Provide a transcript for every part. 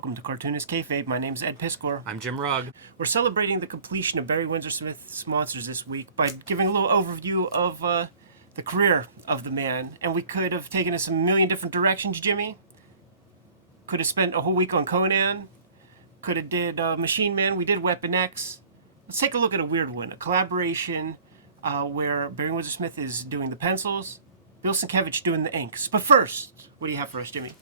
Welcome to Cartoonist Kayfabe. My name's Ed Piskor. I'm Jim Rugg. We're celebrating the completion of Barry Windsor-Smith's Monsters this week by giving a little overview of the career of the man. And we could have taken us a million different directions, Jimmy. Could have spent a whole week on Conan. Could have did Machine Man. We did Weapon X. Let's take a look at a weird one. A collaboration where Barry Windsor-Smith is doing the pencils, Bill Sienkiewicz doing the inks. But first, what do you have for us, Jimmy?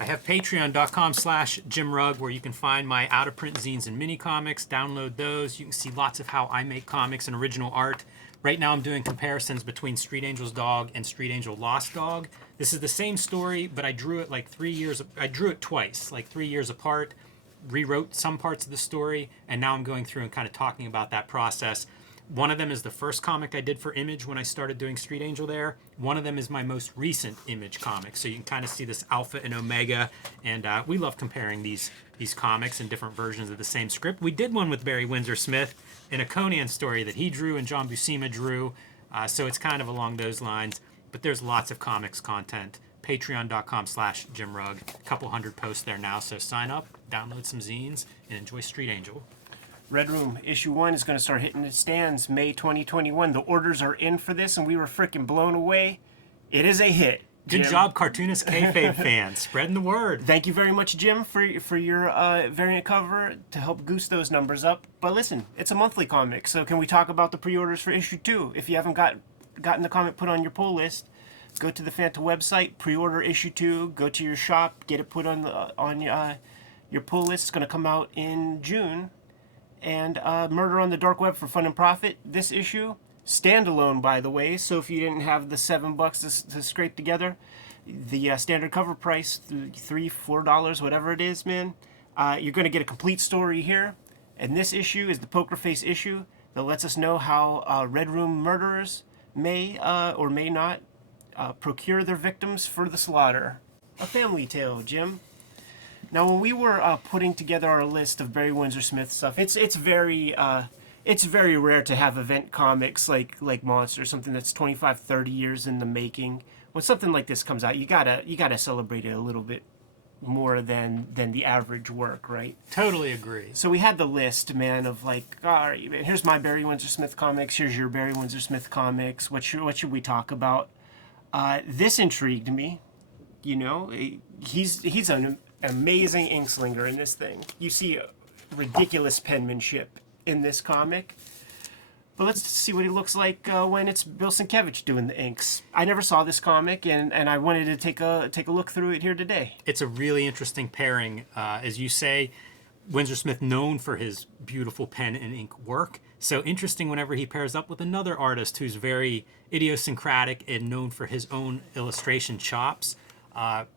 I have patreon.com/Jim Rugg, where you can find my out-of-print zines and mini comics. Download those. You can see lots of how I make comics and original art. Right now I'm doing comparisons between Street Angel's Dog and Street Angel Lost Dog. This is the same story, but I drew it like 3 years. I drew it twice, like 3 years apart, rewrote some parts of the story, and now I'm going through and kind of talking about that process. One of them is the first comic I did for Image when I started doing Street Angel there. One of them is my most recent Image comic. So you can kind of see this alpha and omega. And we love comparing these comics and different versions of the same script. We did one with Barry Windsor-Smith in a Conan story that he drew and John Buscema drew. So it's kind of along those lines. But there's lots of comics content. Patreon.com/Jim Rugg. A couple hundred posts there now. So sign up, download some zines, and enjoy Street Angel. Red Room issue 1 is going to start hitting the stands May 2021. The orders are in for this, and we were freaking blown away. It is a hit. Good job, Cartoonist Kayfabe fans. Spreading the word. Thank you very much, Jim, for your variant cover to help goose those numbers up. But listen, it's a monthly comic, so can we talk about the pre-orders for issue 2? If you haven't gotten the comic put on your pull list, go to the Fanta website, pre-order issue 2, go to your shop, get it put on your pull list. It's going to come out in June. And Murder on the Dark Web for Fun and Profit. This issue, standalone, by the way. So if you didn't have the $7 to scrape together, the standard cover price, $3-4, whatever it is, man, you're going to get a complete story here. And this issue is the Poker Face issue that lets us know how Red Room murderers may or may not procure their victims for the slaughter. A family tale, Jim. Now, when we were putting together our list of Barry Windsor-Smith stuff, it's very rare to have event comics like Monsters, something that's 25, 30 years in the making. When something like this comes out, you gotta celebrate it a little bit more than the average work, right? Totally agree. So we had the list, man, of like, all right, man, here's my Barry Windsor-Smith comics. Here's your Barry Windsor-Smith comics. What should we talk about? This intrigued me. You know, he's an amazing inkslinger in this thing. You see ridiculous penmanship in this comic. But let's see what he looks like when it's Bill Sienkiewicz doing the inks. I never saw this comic, and I wanted to take a look through it here today. It's a really interesting pairing. As you say, Windsor-Smith known for his beautiful pen and ink work. So interesting whenever he pairs up with another artist who's very idiosyncratic and known for his own illustration chops.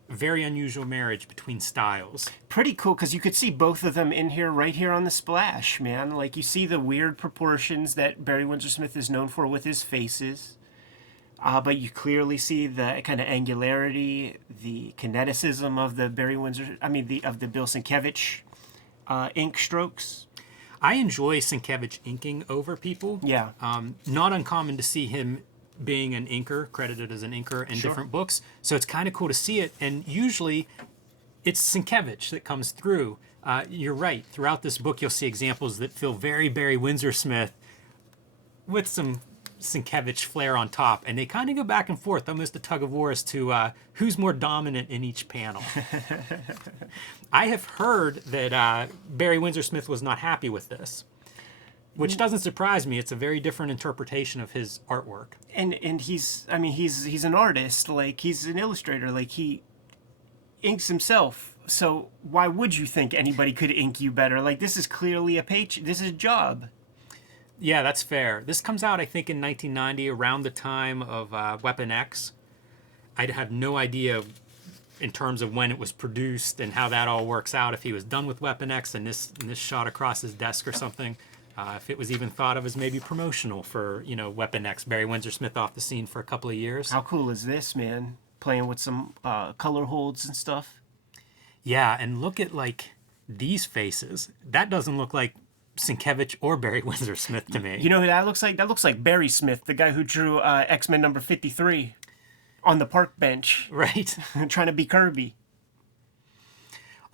Very unusual marriage between styles. Pretty cool, because you could see both of them in here, right here on the splash, man. Like, you see the weird proportions that Barry Windsor-Smith is known for with his faces. But you clearly see the kind of angularity, the kineticism of the of the Bill Sienkiewicz ink strokes. I enjoy Sienkiewicz inking over people. Yeah. Not uncommon to see him being an inker, credited as an inker in different books. So it's kind of cool to see it. And usually it's Sienkiewicz that comes through. You're right. Throughout this book, you'll see examples that feel very Barry Windsor-Smith with some Sienkiewicz flair on top. And they kind of go back and forth, almost a tug of war as to who's more dominant in each panel. I have heard that Barry Windsor-Smith was not happy with this. Which doesn't surprise me. It's a very different interpretation of his artwork. And he's an artist. Like, he's an illustrator. Like, he inks himself. So why would you think anybody could ink you better? Like, this is clearly this is a job. Yeah, that's fair. This comes out, I think, in 1990, around the time of Weapon X. I'd have no idea in terms of when it was produced and how that all works out. If he was done with Weapon X and this shot across his desk or something. If it was even thought of as maybe promotional for, Weapon X, Barry Windsor-Smith off the scene for a couple of years. How cool is this, man? Playing with some color holds and stuff. Yeah, and look at, these faces. That doesn't look like Sienkiewicz or Barry Windsor-Smith to me. You know who that looks like? That looks like Barry Smith, the guy who drew X-Men number 53 on the park bench. Right. Trying to be Kirby.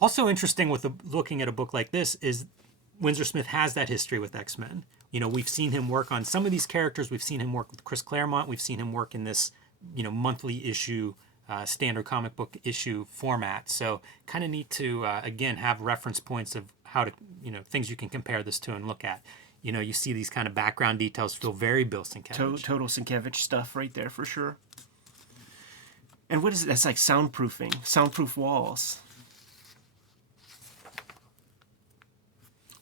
Also interesting with looking at a book like this is Windsor-Smith has that history with X-Men. You know, we've seen him work on some of these characters. We've seen him work with Chris Claremont. We've seen him work in this, monthly issue, standard comic book issue format. So kind of neat to, again, have reference points of how to, things you can compare this to and look at. You see these kind of background details feel very Bill Sienkiewicz. Total Sienkiewicz stuff right there for sure. And what is it? That's like soundproofing, soundproof walls.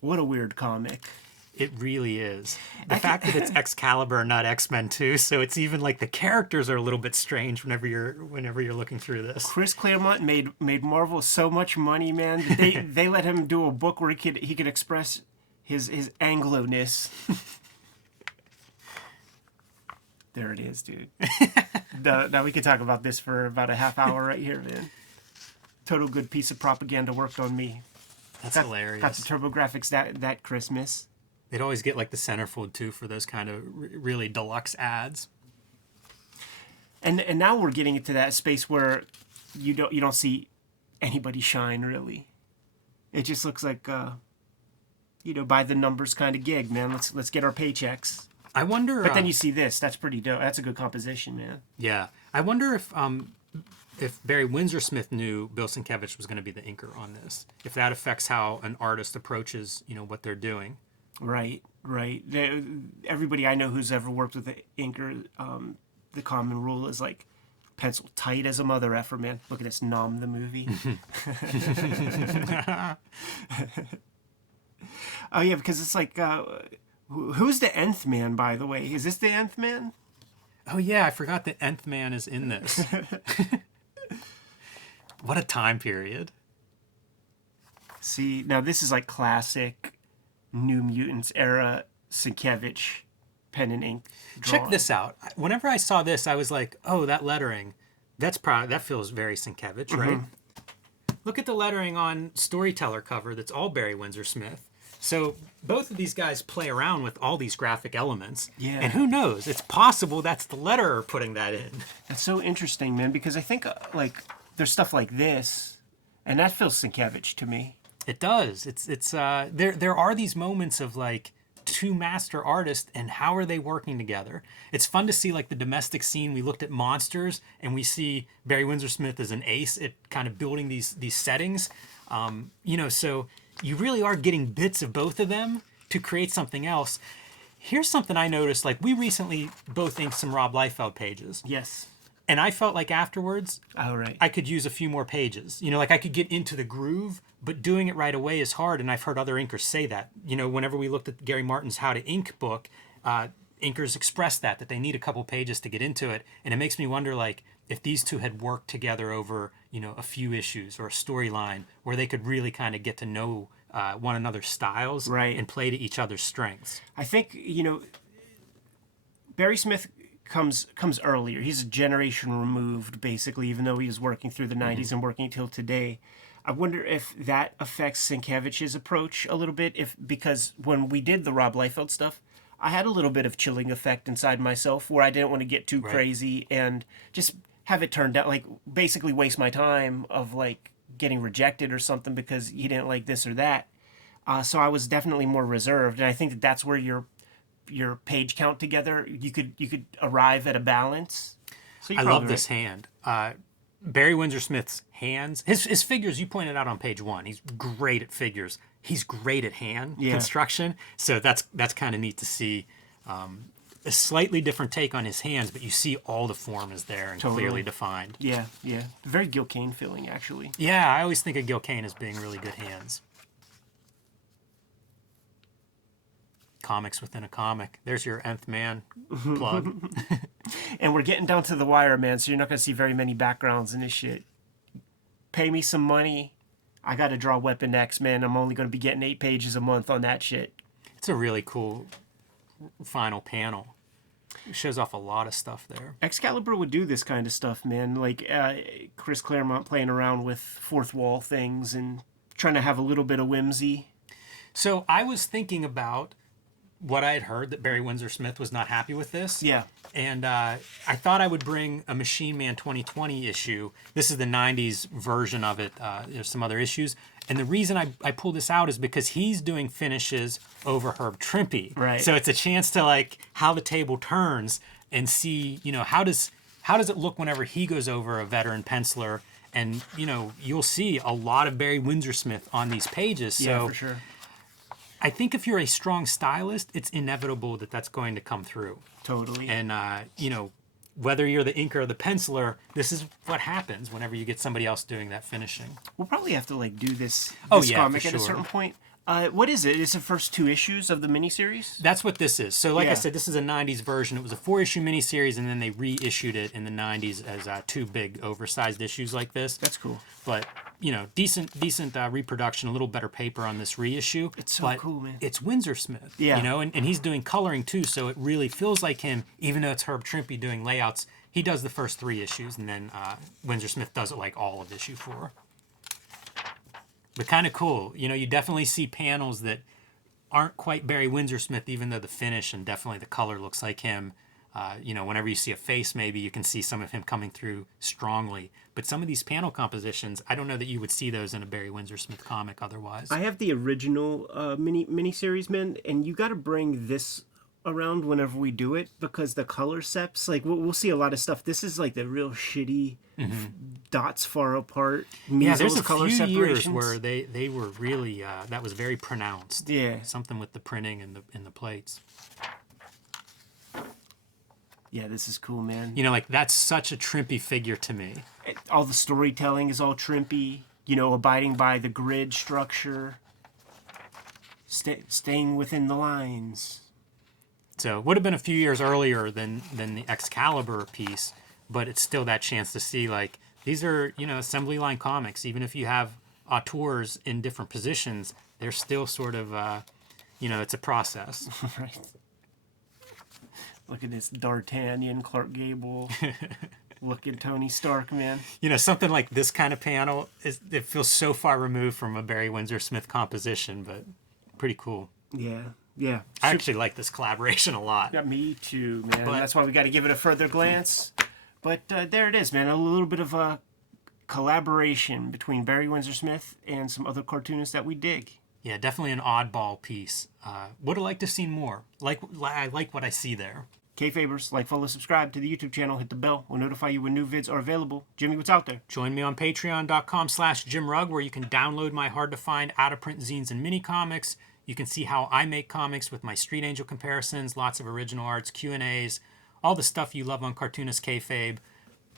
What a weird comic. It really is. The fact that it's Excalibur, not X-Men too, so it's even like the characters are a little bit strange whenever you're looking through this. Chris Claremont made Marvel so much money, man. That they let him do a book where he could express his Anglo-ness. There it is, dude. Now we could talk about this for about a half hour right here, man. Total good piece of propaganda worked on me. That's hilarious. Got the TurboGrafx that Christmas. They'd always get like the centerfold too for those kind of really deluxe ads. And now we're getting into that space where you don't see anybody shine really. It just looks like by the numbers kind of gig, man. Let's get our paychecks. I wonder. But then you see this. That's pretty dope. That's a good composition, man. Yeah, I wonder if Barry Windsor-Smith knew Bill Sienkiewicz was going to be the inker on this. If that affects how an artist approaches, what they're doing. Right. Everybody I know who's ever worked with the inker, the common rule is like pencil tight as a mother effer, man. Look at this Nom the movie. Oh yeah, because it's like, who's the Nth Man, by the way? Is this the Nth Man? Oh yeah, I forgot the Nth Man is in this. What a time period. See, now this is like classic New Mutants era Sienkiewicz pen and ink drawing. Check this out. Whenever I saw this, I was like, oh, that lettering, that feels very Sienkiewicz, right? Look at the lettering on Storyteller cover that's all Barry Windsor-Smith. So both of these guys play around with all these graphic elements. Yeah. And who knows? It's possible that's the letterer putting that in. That's so interesting, man, because I think there's stuff like this, and that feels Sienkiewicz to me. It does. It's there are these moments of like two master artists and how are they working together. It's fun to see like the domestic scene. We looked at monsters and we see Barry Windsor-Smith as an ace at kind of building these settings. So you really are getting bits of both of them to create something else. Here's something I noticed. Like we recently both inked some Rob Liefeld pages. Yes. And I felt like afterwards, right. I could use a few more pages. Like I could get into the groove, but doing it right away is hard. And I've heard other inkers say that. Whenever we looked at Gary Martin's How to Ink book, inkers expressed that they need a couple pages to get into it. And it makes me wonder, like, if these two had worked together over, a few issues or a storyline where they could really kind of get to know one another's styles right. and play to each other's strengths. I think, Barry Smith comes earlier. He's a generation removed, basically, even though he was working through the 90s and working till today. I wonder if that affects Sienkiewicz's approach a little bit, because when we did the Rob Liefeld stuff, I had a little bit of chilling effect inside myself where I didn't want to get too crazy and just have it turned out, like, basically waste my time of, like, getting rejected or something because he didn't like this or that. So I was definitely more reserved, and I think that's where your page count together, you could arrive at a balance. So I love this hand. Barry Windsor-Smith's hands, his figures, you pointed out on page 1. He's great at figures. He's great at hand construction. So that's kind of neat to see. A slightly different take on his hands, but you see all the form is there and clearly defined. Yeah. Very Gil Kane feeling, actually. Yeah, I always think of Gil Kane as being really good hands. Comics within a comic. There's your Nth Man plug. And we're getting down to the wire, man, so you're not going to see very many backgrounds in this shit. Pay me some money. I got to draw Weapon X, man. I'm only going to be getting 8 pages a month on that shit. It's a really cool final panel. It shows off a lot of stuff there. Excalibur would do this kind of stuff, man. Like Chris Claremont playing around with fourth wall things and trying to have a little bit of whimsy. So I was thinking about what I had heard, that Barry Windsor-Smith was not happy with this. Yeah. And I thought I would bring a Machine Man 2020 issue. This is the 90s version of it. There's some other issues. And the reason I pulled this out is because he's doing finishes over Herb Trimpe. Right. So it's a chance to like how the table turns and see, you know, how does it look whenever he goes over a veteran penciler. And, you know, you'll see a lot of Barry Windsor-Smith on these pages. So Yeah, for sure. I think if you're a strong stylist, it's inevitable that that's going to come through. Totally. And, you know, whether you're the inker or the penciler, this is what happens whenever you get somebody else doing that finishing. We'll probably have to like do this Oh, yeah, comic for at a sure. certain point. What is it? It's the first 2 issues of the miniseries? That's what this is. So like I Yeah. said, this is a 90s version. It was a 4-issue miniseries, and then they reissued it in the 90s as 2 big oversized issues like this. That's cool. But, you know, decent reproduction, a little better paper on this reissue. It's so but cool, man. It's Windsor-Smith, Yeah. you know, and he's doing coloring too, so it really feels like him, even though it's Herb Trimpe doing layouts. He does the first 3 issues, and then Windsor-Smith does it like all of issue 4. But kind of cool. You know, you definitely see panels that aren't quite Barry Windsor-Smith, even though the finish and definitely the color looks like him. You know, whenever you see a face, maybe you can see some of him coming through strongly. But some of these panel compositions, I don't know that you would see those in a Barry Windsor-Smith comic otherwise. I have the original miniseries, man, and you got to bring this around whenever we do it because the color seps, like we'll see a lot of stuff. This is like the real shitty dots far apart. Yeah, there's a color few years separations. where they were really that was very pronounced. Yeah. Something with the printing and the plates. Yeah, this is cool, man. You know, like that's such a Trimpe figure to me. All the storytelling is all Trimpe, you know, abiding by the grid structure, staying within the lines. So it would have been a few years earlier than the Excalibur piece, but it's still that chance to see like these are, you know, assembly line comics. Even if you have auteurs in different positions, they're still sort of, you know, it's a process. Right. Look at this D'Artagnan, Clark Gable. Look at Tony Stark, man. You know, something like this kind of panel it feels so far removed from a Barry Windsor-Smith composition, but pretty cool. Yeah, yeah. I actually like this collaboration a lot. Got me too, man. But- That's why we got to give it a further glance. But there it is, man. A little bit of a collaboration between Barry Windsor-Smith and some other cartoonists that we dig. Yeah, definitely an oddball piece. Would have liked to have seen more. I like what I see there. Kayfabers, like, follow, subscribe to the YouTube channel, hit the bell. We'll notify you when new vids are available. Jimmy, what's out there? Join me on patreon.com/JimRugg, where you can download my hard-to-find out-of-print zines and mini-comics. You can see how I make comics with my Street Angel comparisons, lots of original arts, Q&As, all the stuff you love on Cartoonist Kayfabe.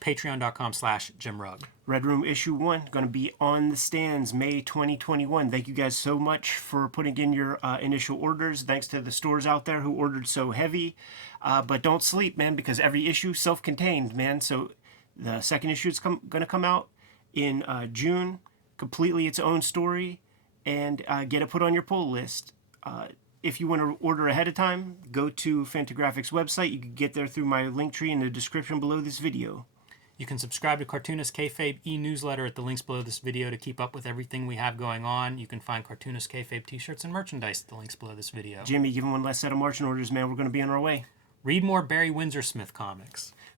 Patreon.com/JimRugg. Red Room Issue 1, going to be on the stands May 2021. Thank you guys so much for putting in your initial orders. Thanks to the stores out there who ordered so heavy. But don't sleep, man, because every issue self-contained, man. So the second issue is going to come out in June, completely its own story, and get it put on your pull list. If you want to order ahead of time, go to Fantagraphics' website. You can get there through my link tree in the description below this video. You can subscribe to Cartoonist Kayfabe e-newsletter at the links below this video to keep up with everything we have going on. You can find Cartoonist Kayfabe t-shirts and merchandise at the links below this video. Jimmy, give him one last set of marching orders, man. We're going to be on our way. Read more Barry Windsor-Smith comics.